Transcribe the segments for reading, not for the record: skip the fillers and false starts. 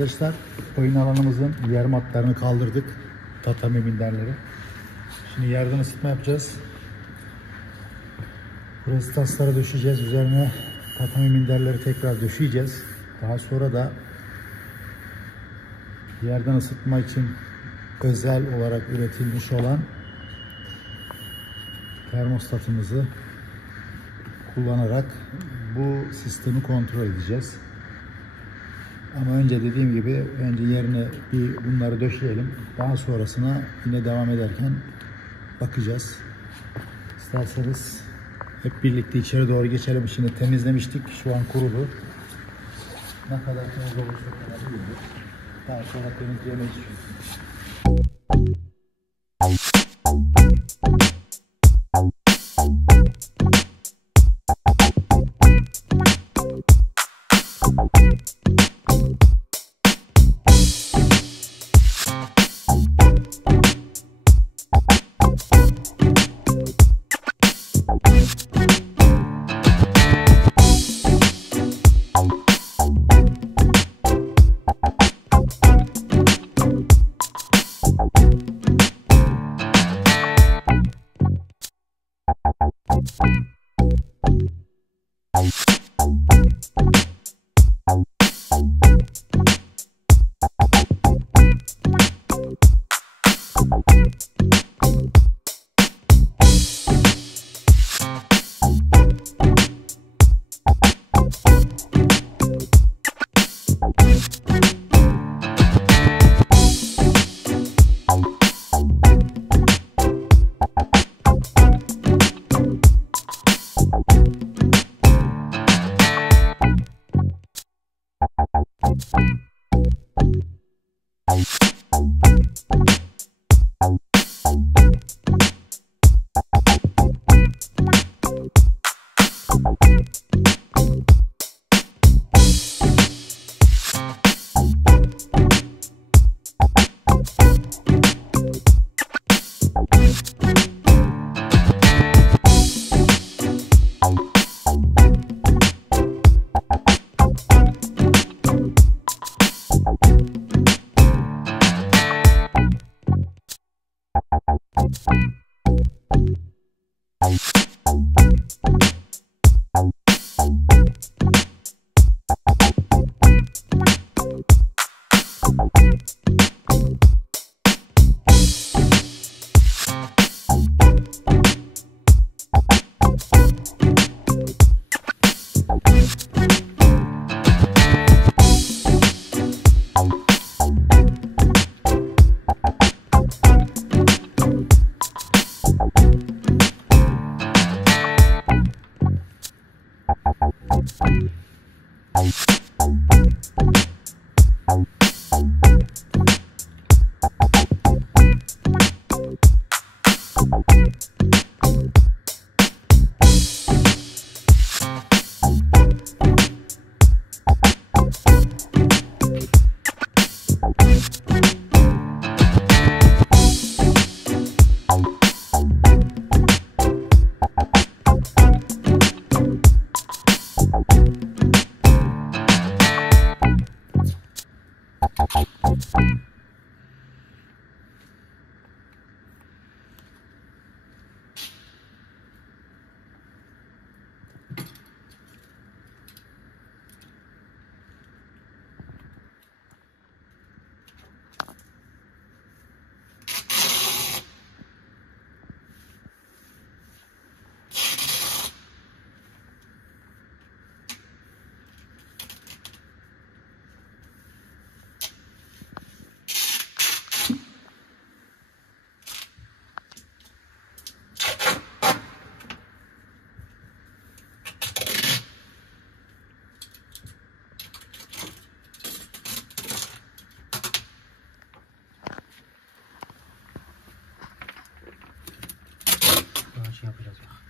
Arkadaşlar, oyun alanımızın yer matlarını kaldırdık. Tatami minderleri. Şimdi yerden ısıtma yapacağız. Burası tasları döşeyeceğiz. Üzerine tatami minderleri tekrar döşeyeceğiz. Daha sonra da yerden ısıtma için özel olarak üretilmiş olan termostatımızı kullanarak bu sistemi kontrol edeceğiz. Ama önce dediğim gibi yerine bunları döşeyelim. Daha sonrasına yine devam ederken bakacağız. İsterseniz hep birlikte içeri doğru geçelim. Şimdi temizlemiştik. Şu an kurudu. Ne kadar temiz olursa kadar iyidir. Daha sonra temizleyemeyiz çünkü. Yapacağız bak.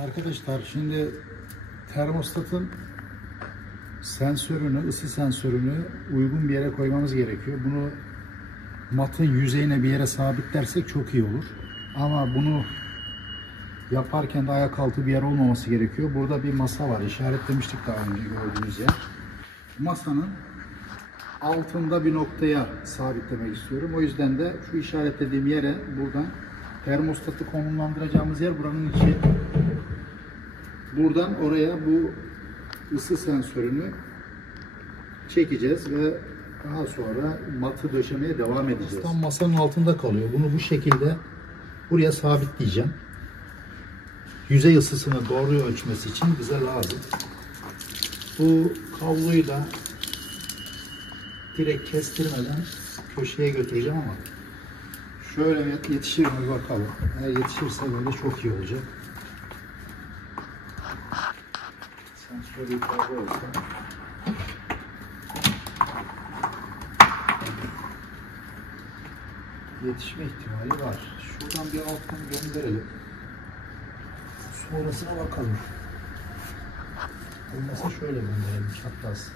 Arkadaşlar şimdi termostatın sensörünü, ısı sensörünü uygun bir yere koymamız gerekiyor. Bunu matın yüzeyine bir yere sabitlersek çok iyi olur. Ama bunu yaparken de ayak altı bir yer olmaması gerekiyor. Burada bir masa var. İşaretlemiştik daha önce gördüğünüz yer. Masanın altında bir noktaya sabitlemek istiyorum. O yüzden de şu işaretlediğim yere buradan termostatı konumlandıracağımız yer buranın içi. Buradan oraya bu ısı sensörünü çekeceğiz ve daha sonra matı döşemeye devam edeceğiz. Tam masanın altında kalıyor. Bunu bu şekilde buraya sabitleyeceğim. Yüzey ısısını doğru ölçmesi için bize lazım. Bu kabloyu da direkt kestirmeden köşeye götüreceğim ama şöyle yetişir mi bakalım. Eğer yetişirse böyle çok iyi olacak. Sensör yukarıda olsa. Yetişme ihtimali var. Şuradan bir alttan gönderelim. Sonrasına bakalım. Olmasa şöyle gönderelim çapraz.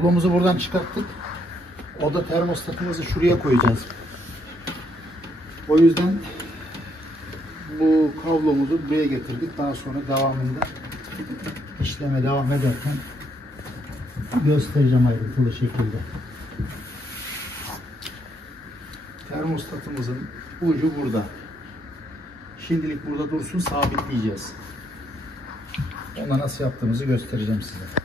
Kablomuzu buradan çıkarttık. Oda termostatımızı şuraya koyacağız. O yüzden bu kablomuzu buraya getirdik. Daha sonra devamında işleme devam ederken göstereceğim ayrıntılı şekilde. Termostatımızın ucu burada. Şimdilik burada dursun, sabitleyeceğiz. Ona nasıl yaptığımızı göstereceğim size.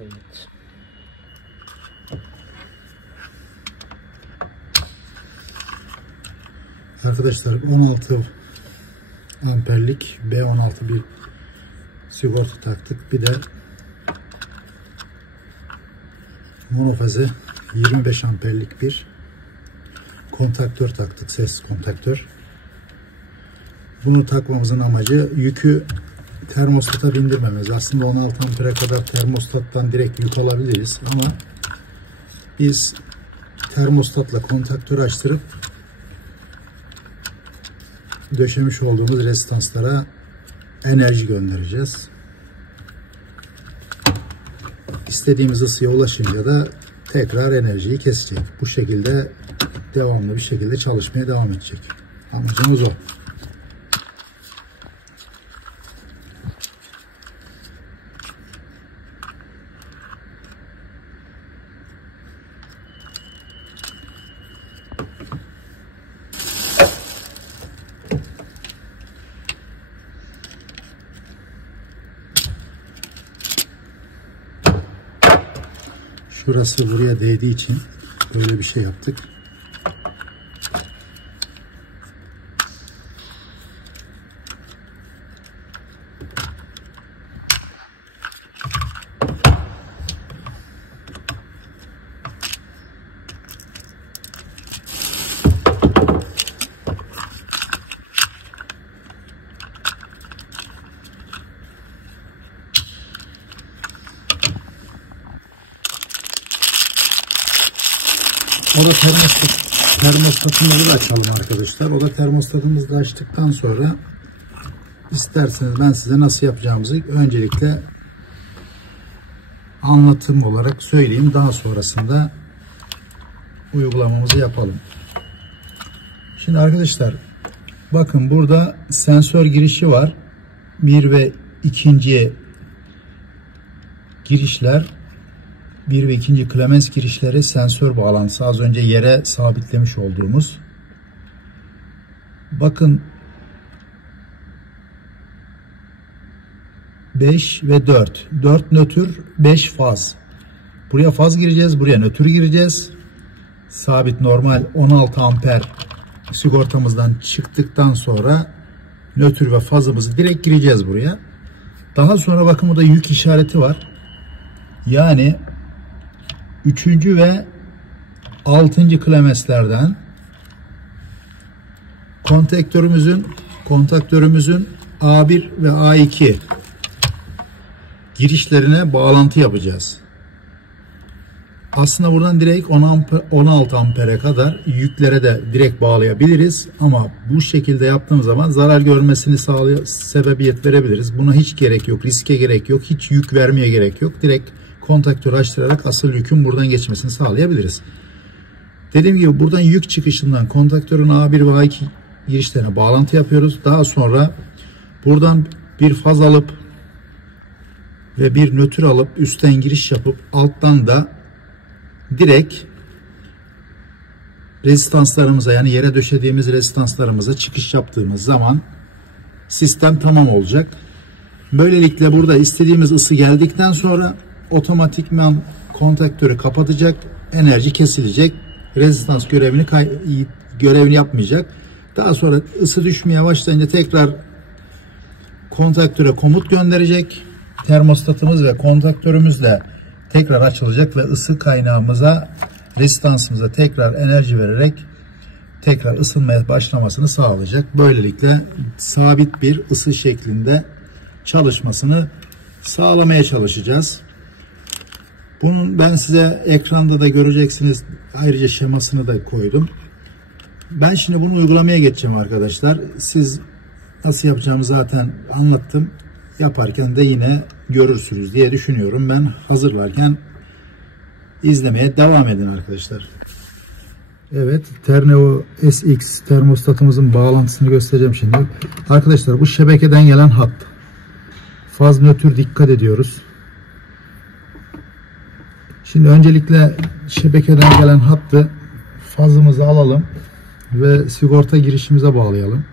Evet. Arkadaşlar 16 amperlik B16 bir sigorta taktık. Bir de monofaze 25 amperlik bir kontaktör taktık. Ses kontaktör. Bunu takmamızın amacı yükü termostata bindirmemiz. Aslında 16 ampere kadar termostattan direkt yük alabiliriz ama biz termostatla kontaktör açtırıp döşemiş olduğumuz rezistanslara enerji göndereceğiz. İstediğimiz ısıya ulaşınca da tekrar enerjiyi kesecek. Bu şekilde devamlı bir şekilde çalışmaya devam edecek. Amacımız o. Şurası buraya değdiği için böyle bir şey yaptık. O da termostatımızı da açalım arkadaşlar. O da termostatımızı da açtıktan sonra isterseniz ben size nasıl yapacağımızı öncelikle anlatım olarak söyleyeyim. Daha sonrasında uygulamamızı yapalım. Şimdi arkadaşlar bakın burada sensör girişi var. 1 ve 2. girişler, 1 ve 2. klemens girişleri sensör bağlantısı. Az önce yere sabitlemiş olduğumuz. Bakın 5 ve 4. 4 nötr, 5 faz. Buraya faz gireceğiz, buraya nötr gireceğiz. Sabit normal 16 amper sigortamızdan çıktıktan sonra nötr ve fazımızı direkt gireceğiz buraya. Daha sonra bakın burada yük işareti var. Yani 3. ve 6. klemenslerden kontaktörümüzün A1 ve A2 girişlerine bağlantı yapacağız. Aslında buradan direkt 16 ampere kadar yüklere de direkt bağlayabiliriz. Ama bu şekilde yaptığımız zaman zarar görmesini sebebiyet verebiliriz. Buna hiç gerek yok. Riske gerek yok. Hiç yük vermeye gerek yok. Direkt kontaktörü açtırarak asıl yükün buradan geçmesini sağlayabiliriz. Dediğim gibi buradan yük çıkışından kontaktörün A1 ve A2 girişlerine bağlantı yapıyoruz. Daha sonra buradan bir faz alıp ve bir nötr alıp üstten giriş yapıp alttan da direkt rezistanslarımıza, yani yere döşediğimiz rezistanslarımıza çıkış yaptığımız zaman sistem tamam olacak. Böylelikle burada istediğimiz ısı geldikten sonra otomatikman kontaktörü kapatacak, enerji kesilecek, rezistans görevini yapmayacak. Daha sonra ısı düşmeye başlayınca tekrar kontaktöre komut gönderecek. Termostatımız ve kontaktörümüzle tekrar açılacak ve ısı kaynağımıza, rezistansımıza tekrar enerji vererek tekrar ısınmaya başlamasını sağlayacak. Böylelikle sabit bir ısı şeklinde çalışmasını sağlamaya çalışacağız. Bunun ben size ekranda da göreceksiniz. Ayrıca şemasını da koydum. Ben şimdi bunu uygulamaya geçeceğim arkadaşlar. Siz nasıl yapacağımı zaten anlattım. Yaparken de yine görürsünüz diye düşünüyorum. Ben hazırlarken izlemeye devam edin arkadaşlar. Evet, Terneo SX termostatımızın bağlantısını göstereceğim şimdi. Arkadaşlar bu şebekeden gelen hat. Faz nötr dikkat ediyoruz. Şimdi öncelikle şebekeden gelen hattı, fazımızı alalım ve sigorta girişimize bağlayalım.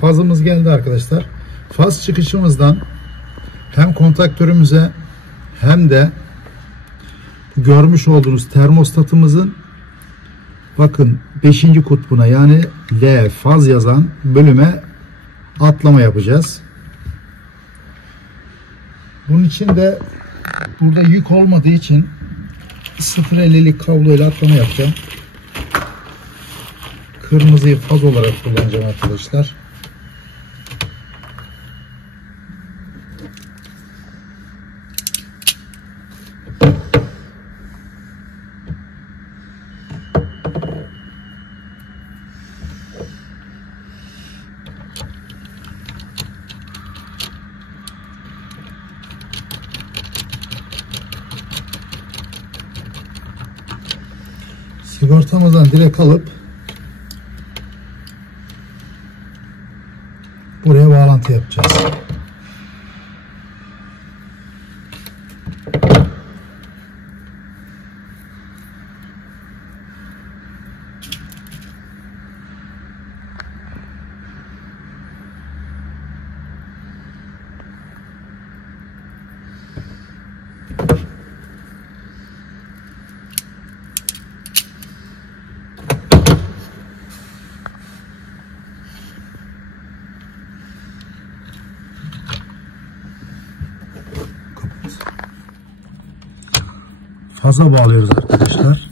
Fazımız geldi arkadaşlar. Faz çıkışımızdan hem kontaktörümüze hem de görmüş olduğunuz termostatımızın bakın 5. kutbuna, yani L faz yazan bölüme atlama yapacağız. Bunun için de burada yük olmadığı için 0.50'lik kabloyla atlama yapacağım. Kırmızıyı faz olarak kullanacağım arkadaşlar. Sigortamızdan direkt alıp buraya bağlantı yapacağız. faza bağlıyoruz arkadaşlar.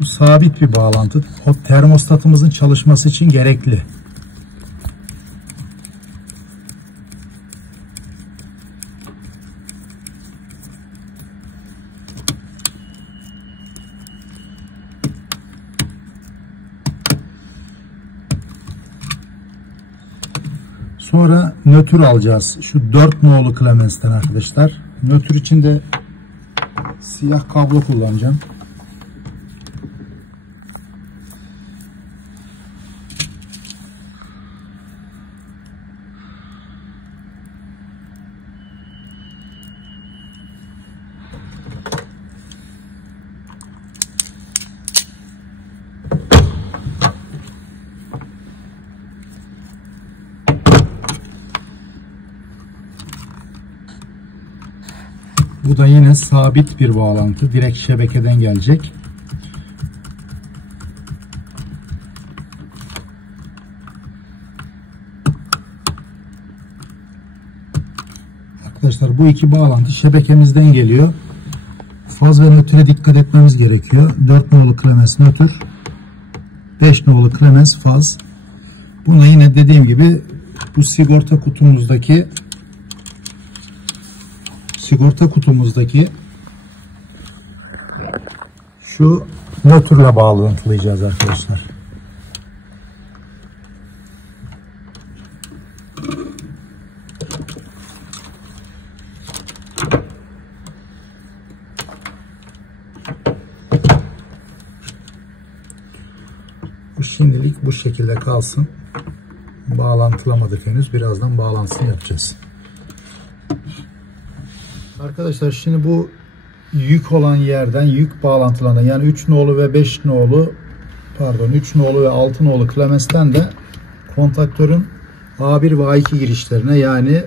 Bu sabit bir bağlantı. O termostatımızın çalışması için gerekli. Sonra nötr alacağız. Şu 4 nolu Clemens'ten arkadaşlar. Nötr için de siyah kablo kullanacağım. Bu da yine sabit bir bağlantı. Direkt şebekeden gelecek. Arkadaşlar bu iki bağlantı şebekemizden geliyor. Faz ve nötre dikkat etmemiz gerekiyor. 4 nolu Clemens nötr, 5 nolu Clemens faz. Buna yine dediğim gibi bu sigorta kutumuzdaki şu nötrle bağlantılayacağız arkadaşlar. Bu şimdilik bu şekilde kalsın. Bağlantılamadık henüz. Birazdan bağlantısını yapacağız. Arkadaşlar şimdi bu yük olan yerden yük bağlantılarına, yani 3 nolu ve 5 nolu 3 nolu ve 6 nolu Clemens'ten de kontaktörün A1 ve A2 girişlerine, yani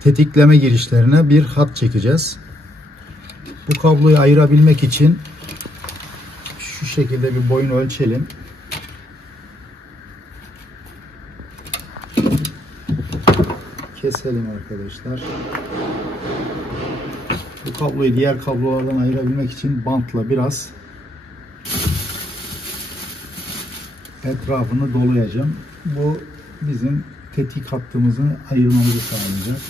tetikleme girişlerine bir hat çekeceğiz. Bu kabloyu ayırabilmek için şu şekilde bir boyun ölçelim. Keselim arkadaşlar. Bu kabloyu diğer kablolardan ayırabilmek için bantla biraz etrafını dolayacağım. Bu bizim tetik hattımızı ayırmamızı sağlayacak.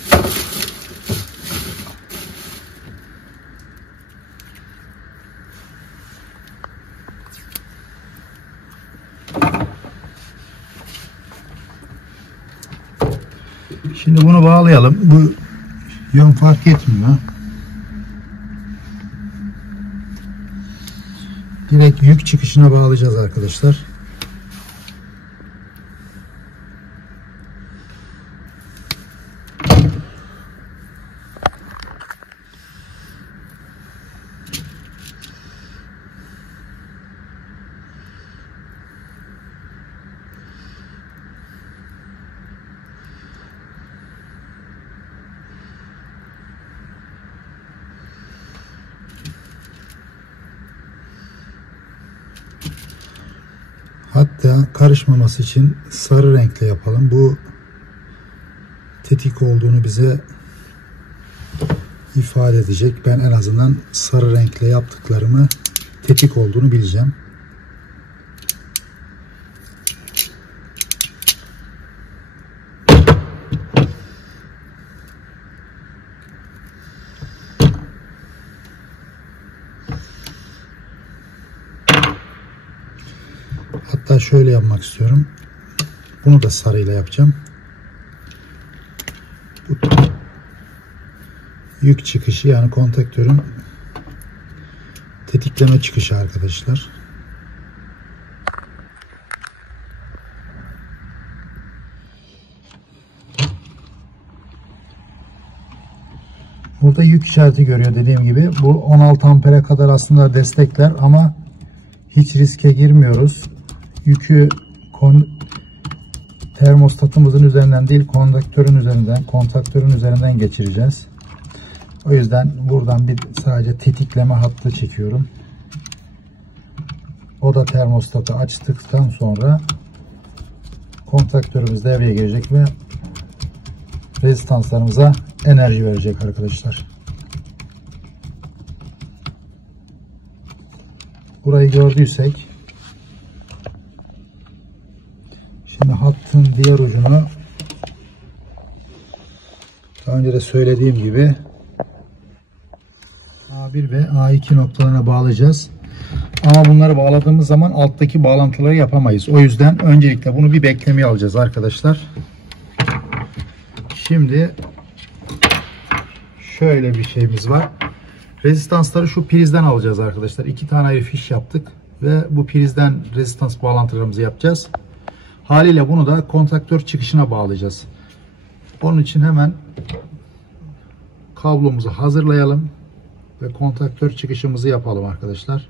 Şimdi bunu bağlayalım. Bu yön fark etmiyor. Direkt yük çıkışına bağlayacağız arkadaşlar. Hatta karışmaması için sarı renkle yapalım. Bu tetik olduğunu bize ifade edecek. Ben en azından sarı renkle yaptıklarımı tetik olduğunu bileceğim. Hatta şöyle yapmak istiyorum. Bunu da sarıyla yapacağım. Bu yük çıkışı, yani kontaktörün tetikleme çıkışı arkadaşlar. Burada yük işareti görüyor dediğim gibi. Bu 16 ampere kadar aslında destekler ama hiç riske girmiyoruz. Yükü termostatımızın üzerinden değil, kontaktörün üzerinden geçireceğiz. O yüzden buradan bir sadece tetikleme hattı çekiyorum. oda termostatı açtıktan sonra kontaktörümüz devreye girecek ve rezistanslarımıza enerji verecek arkadaşlar. Burayı gördüysek şimdi hattın diğer ucunu daha önce de söylediğim gibi A1 ve A2 noktalarına bağlayacağız. Ama bunları bağladığımız zaman alttaki bağlantıları yapamayız. O yüzden öncelikle bunu bir beklemeye alacağız arkadaşlar. Şimdi şöyle bir şeyimiz var. Rezistansları şu prizden alacağız arkadaşlar. 2 tane ayrı fiş yaptık ve bu prizden rezistans bağlantılarımızı yapacağız. Haliyle bunu da kontaktör çıkışına bağlayacağız. Onun için hemen kablomuzu hazırlayalım ve kontaktör çıkışımızı yapalım arkadaşlar.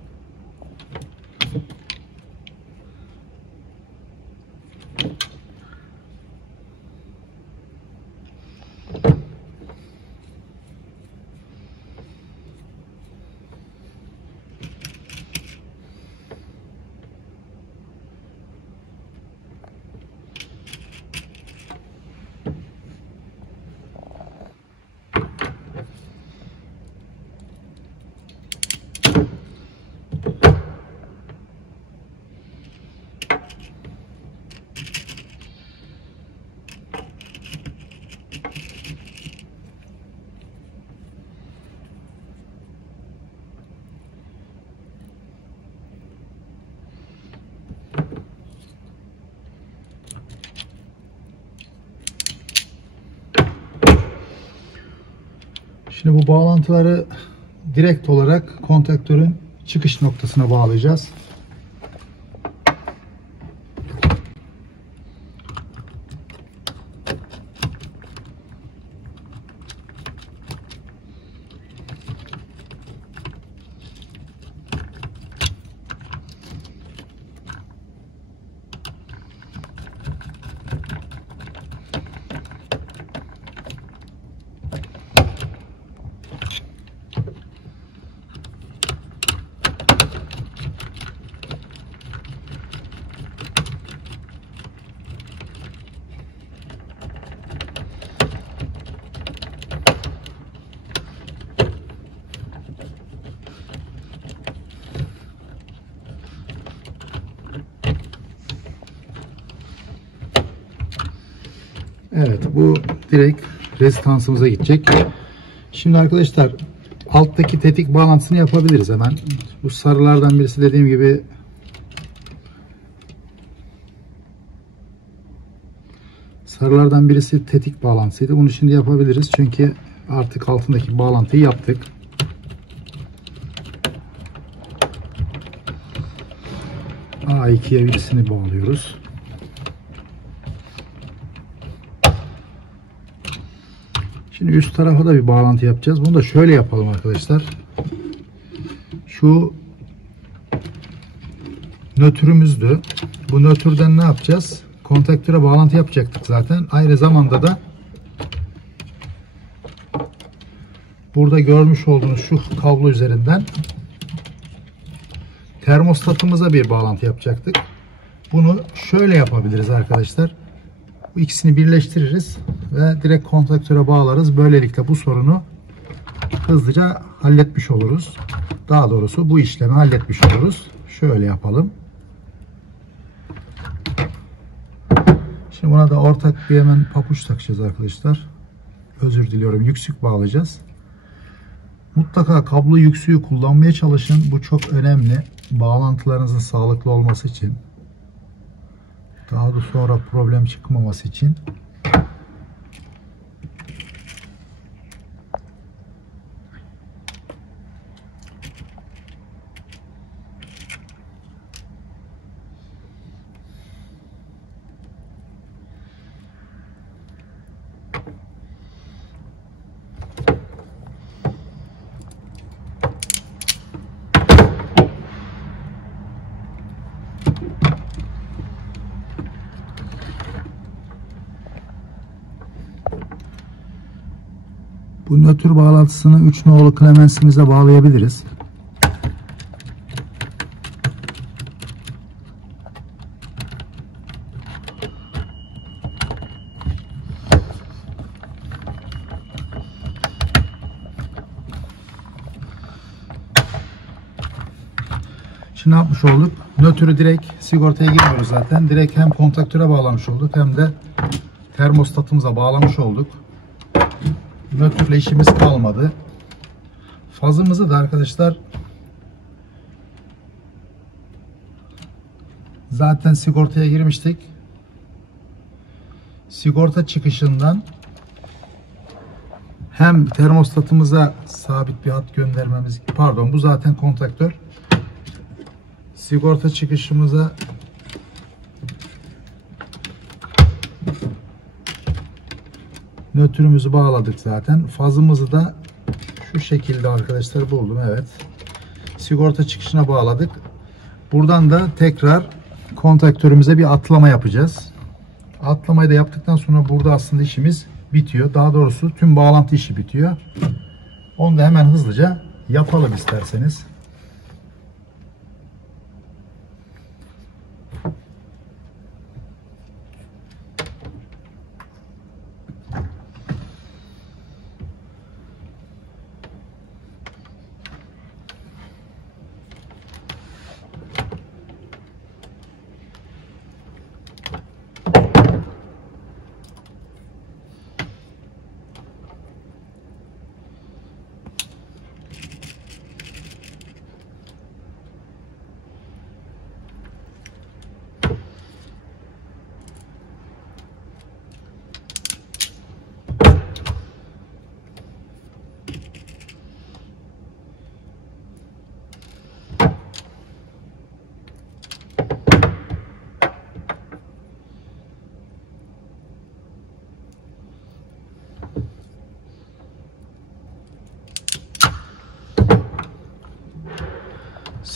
Şimdi bu bağlantıları direkt olarak kontaktörün çıkış noktasına bağlayacağız. Evet, bu direkt rezistansımıza gidecek. Şimdi arkadaşlar alttaki tetik bağlantısını yapabiliriz hemen. Bu sarılardan birisi dediğim gibi tetik bağlantısıydı. Bunu şimdi yapabiliriz. Çünkü artık altındaki bağlantıyı yaptık. A2'ye birisini bağlıyoruz. Şimdi üst tarafa da bir bağlantı yapacağız. Bunu da şöyle yapalım arkadaşlar. Şu nötrümüzdü. Bu nötrden ne yapacağız? Kontaktöre bağlantı yapacaktık zaten. Aynı zamanda da burada görmüş olduğunuz şu kablo üzerinden termostatımıza bir bağlantı yapacaktık. Bunu şöyle yapabiliriz arkadaşlar. Bu ikisini birleştiririz ve direkt kontaktöre bağlarız. Böylelikle bu sorunu hızlıca halletmiş oluruz. Daha doğrusu bu işlemi halletmiş oluruz. Şöyle yapalım. Şimdi buna da ortak bir hemen papuç takacağız arkadaşlar. Özür diliyorum. Yüksük bağlayacağız. Mutlaka kablo yüksüğü kullanmaya çalışın. Bu çok önemli. Bağlantılarınızın sağlıklı olması için. Daha da sonra problem çıkmaması için. Bu nötr bağlantısını 3 nolu klemensimize bağlayabiliriz. Şimdi ne yapmış olduk? Nötrü direkt sigortaya girmiyoruz zaten. Direkt hem kontaktöre bağlamış olduk hem de termostatımıza bağlamış olduk. Nötrle işimiz kalmadı. Fazımızı da arkadaşlar zaten sigortaya girmiştik. Sigorta çıkışından hem termostatımıza sabit bir hat göndermemiz, pardon bu zaten kontaktör. Sigorta çıkışımıza nötrümüzü bağladık zaten. Fazımızı da şu şekilde arkadaşlar buldum. Evet. Sigorta çıkışına bağladık. Buradan da tekrar kontaktörümüze bir atlama yapacağız. Atlamayı da yaptıktan sonra burada aslında işimiz bitiyor. Daha doğrusu tüm bağlantı işi bitiyor. Onu da hemen hızlıca yapalım isterseniz.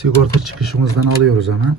Sigorta çıkışımızdan alıyoruz hemen.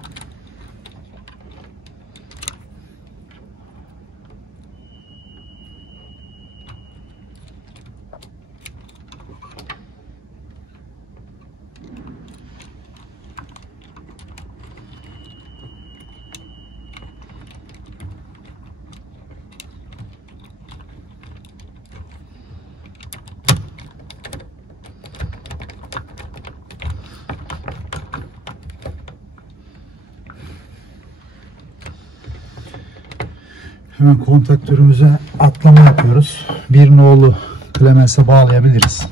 Hemen kontaktörümüze atlama yapıyoruz. Bir nolu klemense bağlayabiliriz.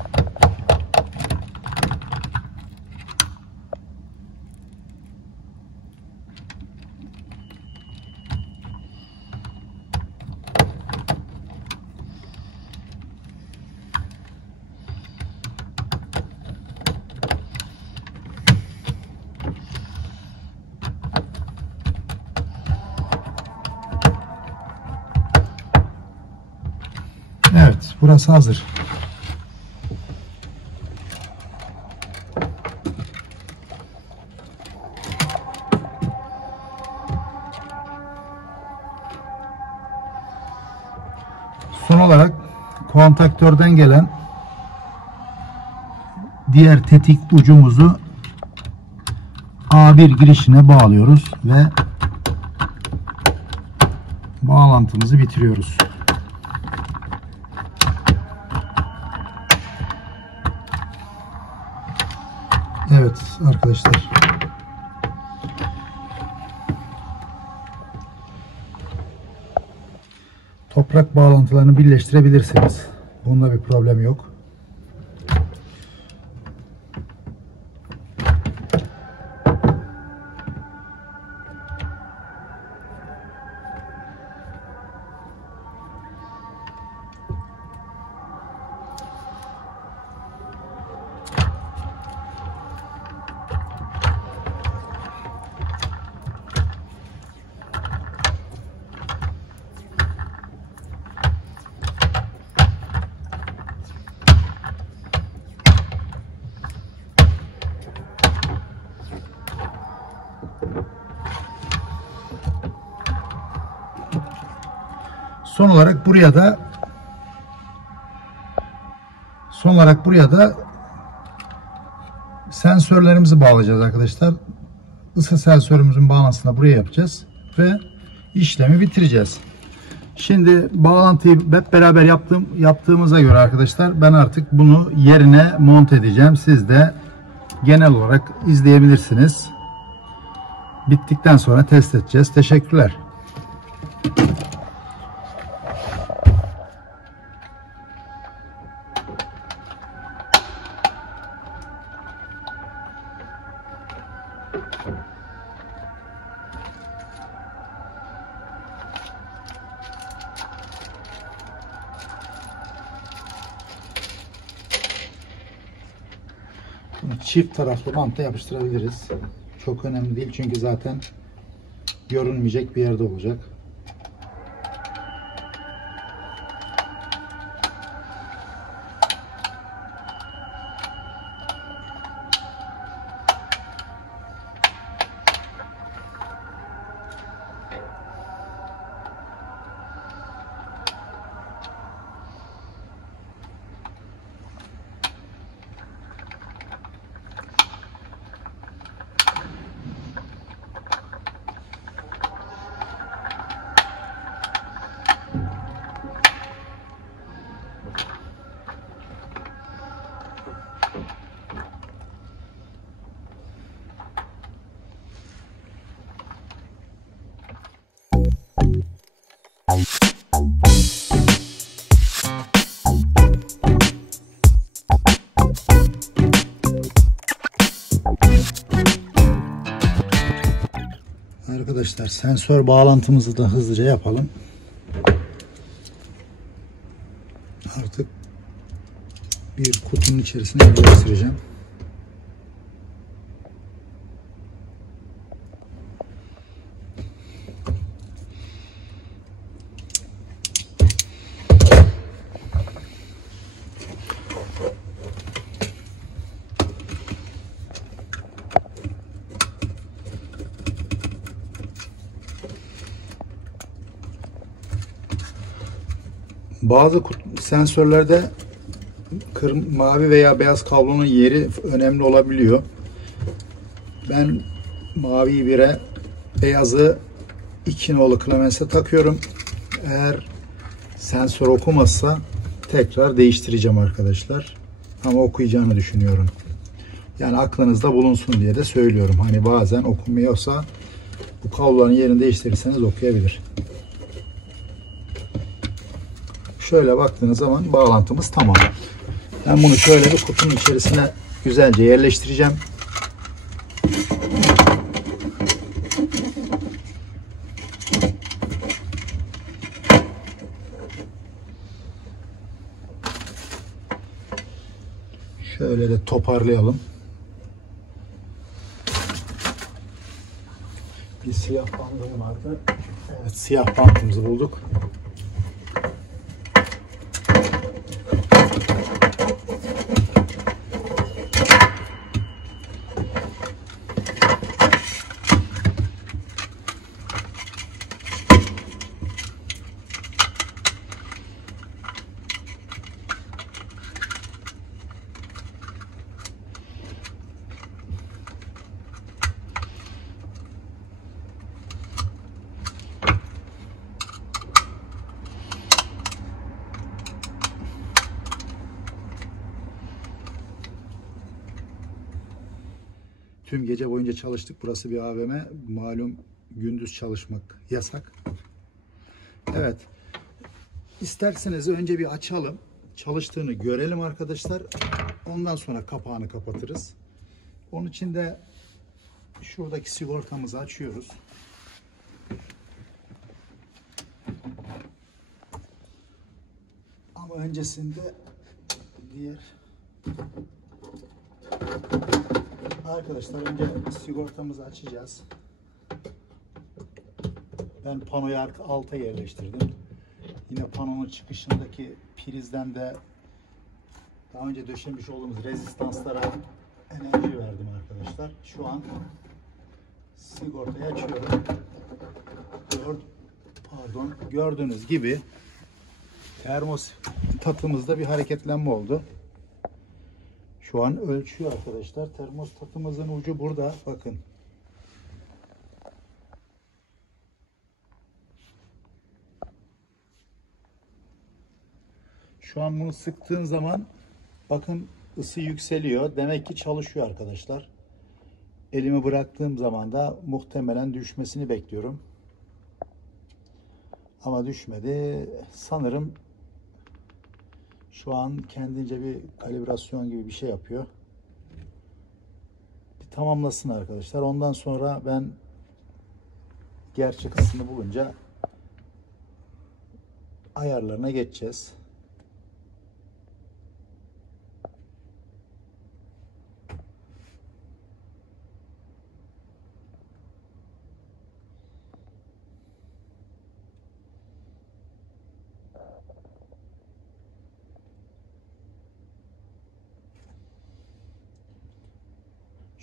Evet, burası hazır. Son olarak kontaktörden gelen diğer tetik ucumuzu A1 girişine bağlıyoruz ve bağlantımızı bitiriyoruz. Evet arkadaşlar. Toprak bağlantılarını birleştirebilirsiniz. Bunda bir problem yok. Son olarak buraya da sensörlerimizi bağlayacağız arkadaşlar. Isı sensörümüzün bağlantısını buraya yapacağız ve işlemi bitireceğiz. Şimdi bağlantıyı hep beraber yaptığımıza göre arkadaşlar ben artık bunu yerine monte edeceğim. Siz de genel olarak izleyebilirsiniz. Bittikten sonra test edeceğiz. Teşekkürler. Bunu çift taraflı bantla yapıştırabiliriz. Çok önemli değil çünkü zaten görünmeyecek bir yerde olacak. Arkadaşlar sensör bağlantımızı da hızlıca yapalım. Artık bir kutunun içerisine yerleştireceğim. Bazı sensörlerde mavi veya beyaz kablonun yeri önemli olabiliyor. Ben maviyi 1'e, beyazı 2 nolu Clemens'e takıyorum. Eğer sensör okumazsa tekrar değiştireceğim arkadaşlar. Ama okuyacağını düşünüyorum. Yani aklınızda bulunsun diye de söylüyorum. Hani bazen okumuyorsa bu kabloların yerini değiştirirseniz okuyabilir. Şöyle baktığınız zaman bağlantımız tamam. Ben bunu şöyle bir kutunun içerisine güzelce yerleştireceğim. Şöyle de toparlayalım. Bir siyah bandım vardı. Evet, siyah bantımızı bulduk. Tüm gece boyunca çalıştık. Burası bir AVM. Malum gündüz çalışmak yasak. Evet. İsterseniz önce bir açalım. Çalıştığını görelim arkadaşlar. Ondan sonra kapağını kapatırız. Onun için de şuradaki sigortamızı açıyoruz. Ama öncesinde diğer arkadaşlar önce sigortamızı açacağız. Ben panoyu alta yerleştirdim. Yine panonun çıkışındaki prizden de daha önce döşemiş olduğumuz rezistanslara enerji verdim arkadaşlar. Şu an sigortayı açıyorum. Gördüğünüz gibi termostatımızda bir hareketlenme oldu. Şu an ölçüyor arkadaşlar. Termostatımızın ucu burada. Bakın. Şu an bunu sıktığım zaman bakın ısı yükseliyor. Demek ki çalışıyor arkadaşlar. elimi bıraktığım zaman da muhtemelen düşmesini bekliyorum. Ama düşmedi. Sanırım şu an kendince bir kalibrasyon gibi bir şey yapıyor. Bir tamamlasın arkadaşlar. Ondan sonra ben gerçek ısısını bulunca ayarlarına geçeceğiz.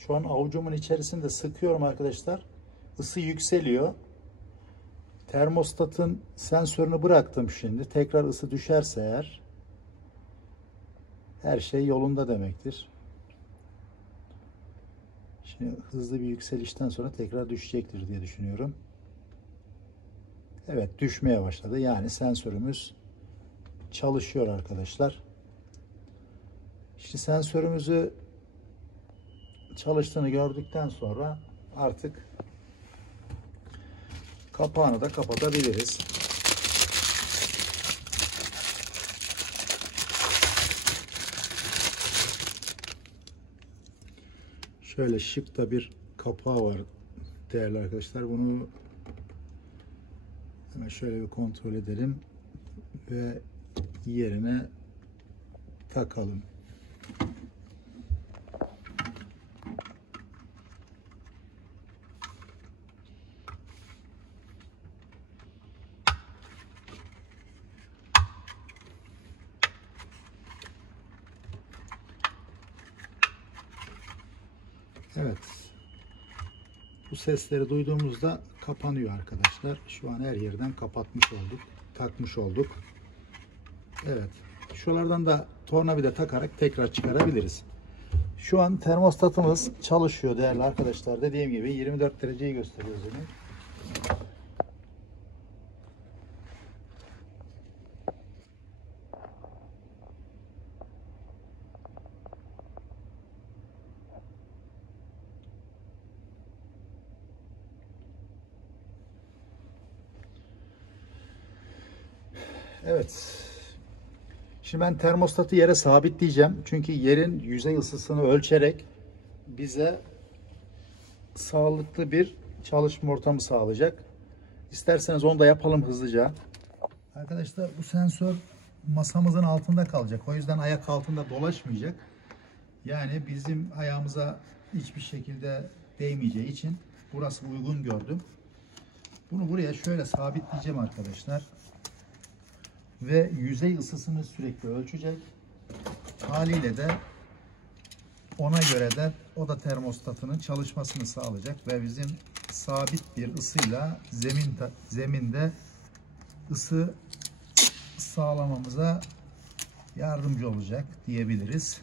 Şu an avucumun içerisinde sıkıyorum arkadaşlar. Isı yükseliyor. Termostatın sensörünü bıraktım şimdi. Tekrar ısı düşerse eğer her şey yolunda demektir. Şimdi hızlı bir yükselişten sonra tekrar düşecektir diye düşünüyorum. Evet, düşmeye başladı. Yani sensörümüz çalışıyor arkadaşlar. İşte sensörümüzü çalıştığını gördükten sonra artık kapağını da kapatabiliriz. Şöyle şık da bir kapağı var değerli arkadaşlar. Bunu hemen şöyle bir kontrol edelim ve yerine takalım. Evet. Bu sesleri duyduğumuzda kapanıyor arkadaşlar. Şu an her yerden kapatmış olduk. Takmış olduk. Evet. Şuralardan da tornavida takarak tekrar çıkarabiliriz. Şu an termostatımız çalışıyor değerli arkadaşlar. Dediğim gibi 24 dereceyi gösteriyor zemin. Evet. Şimdi ben termostatı yere sabitleyeceğim. Çünkü yerin yüzey ısısını ölçerek bize sağlıklı bir çalışma ortamı sağlayacak. İsterseniz onu da yapalım hızlıca. Arkadaşlar bu sensör masamızın altında kalacak. O yüzden ayak altında dolaşmayacak. Yani bizim ayağımıza hiçbir şekilde değmeyeceği için burası uygun gördüm. Bunu buraya şöyle sabitleyeceğim arkadaşlar. Ve yüzey ısısını sürekli ölçecek. Haliyle de ona göre de o da termostatının çalışmasını sağlayacak ve bizim sabit bir ısıyla zeminde ısı sağlamamıza yardımcı olacak diyebiliriz.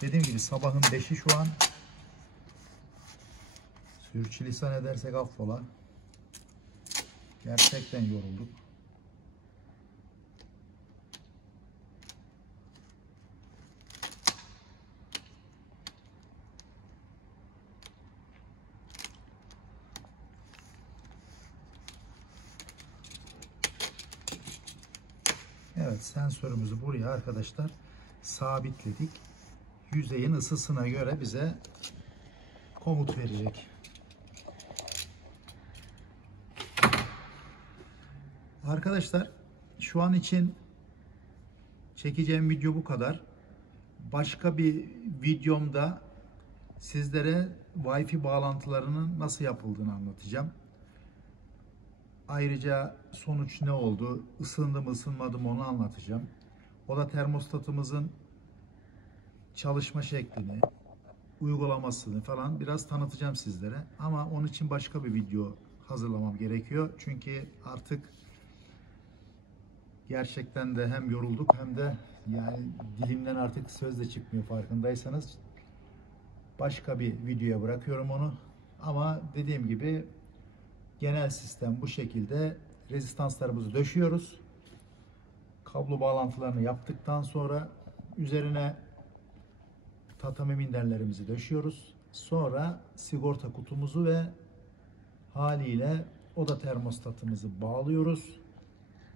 Dediğim gibi sabahın 5'i şu an. Sürçülisan edersek affola. Gerçekten yorulduk. Evet, sensörümüzü buraya arkadaşlar sabitledik. Yüzeyin ısısına göre bize komut verecek. Arkadaşlar şu an için çekeceğim video bu kadar. Başka bir videomda sizlere Wi-Fi bağlantılarının nasıl yapıldığını anlatacağım. Ayrıca sonuç ne oldu, ısındı mı ısınmadı mı onu anlatacağım. O da termostatımızın çalışma şeklini, uygulamasını falan biraz tanıtacağım sizlere. Ama onun için başka bir video hazırlamam gerekiyor. Çünkü artık gerçekten de hem yorulduk hem de yani dilimden artık söz de çıkmıyor farkındaysanız. Başka bir videoya bırakıyorum onu. Ama dediğim gibi genel sistem bu şekilde. Rezistanslarımızı döşüyoruz. Kablo bağlantılarını yaptıktan sonra üzerine tatami minderlerimizi döşüyoruz. Sonra sigorta kutumuzu ve haliyle oda termostatımızı bağlıyoruz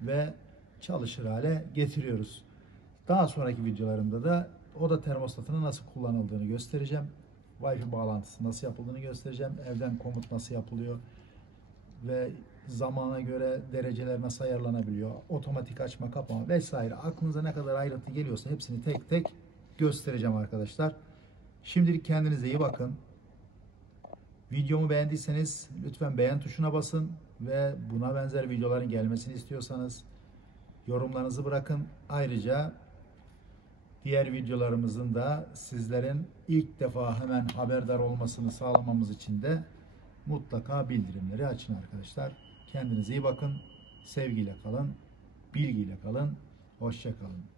ve çalışır hale getiriyoruz. Daha sonraki videolarımda da oda termostatının nasıl kullanıldığını göstereceğim. Wi-Fi bağlantısı nasıl yapıldığını göstereceğim. Evden komut nasıl yapılıyor ve zamana göre dereceler nasıl ayarlanabiliyor. Otomatik açma kapama vesaire. Aklınıza ne kadar ayrıntı geliyorsa hepsini tek tek göstereceğim arkadaşlar. Şimdilik kendinize iyi bakın. Videomu beğendiyseniz lütfen beğen tuşuna basın ve buna benzer videoların gelmesini istiyorsanız yorumlarınızı bırakın. Ayrıca diğer videolarımızın da sizlerin ilk defa hemen haberdar olmasını sağlamamız için de mutlaka bildirimleri açın arkadaşlar. Kendinize iyi bakın. Sevgiyle kalın. Bilgiyle kalın. Hoşça kalın.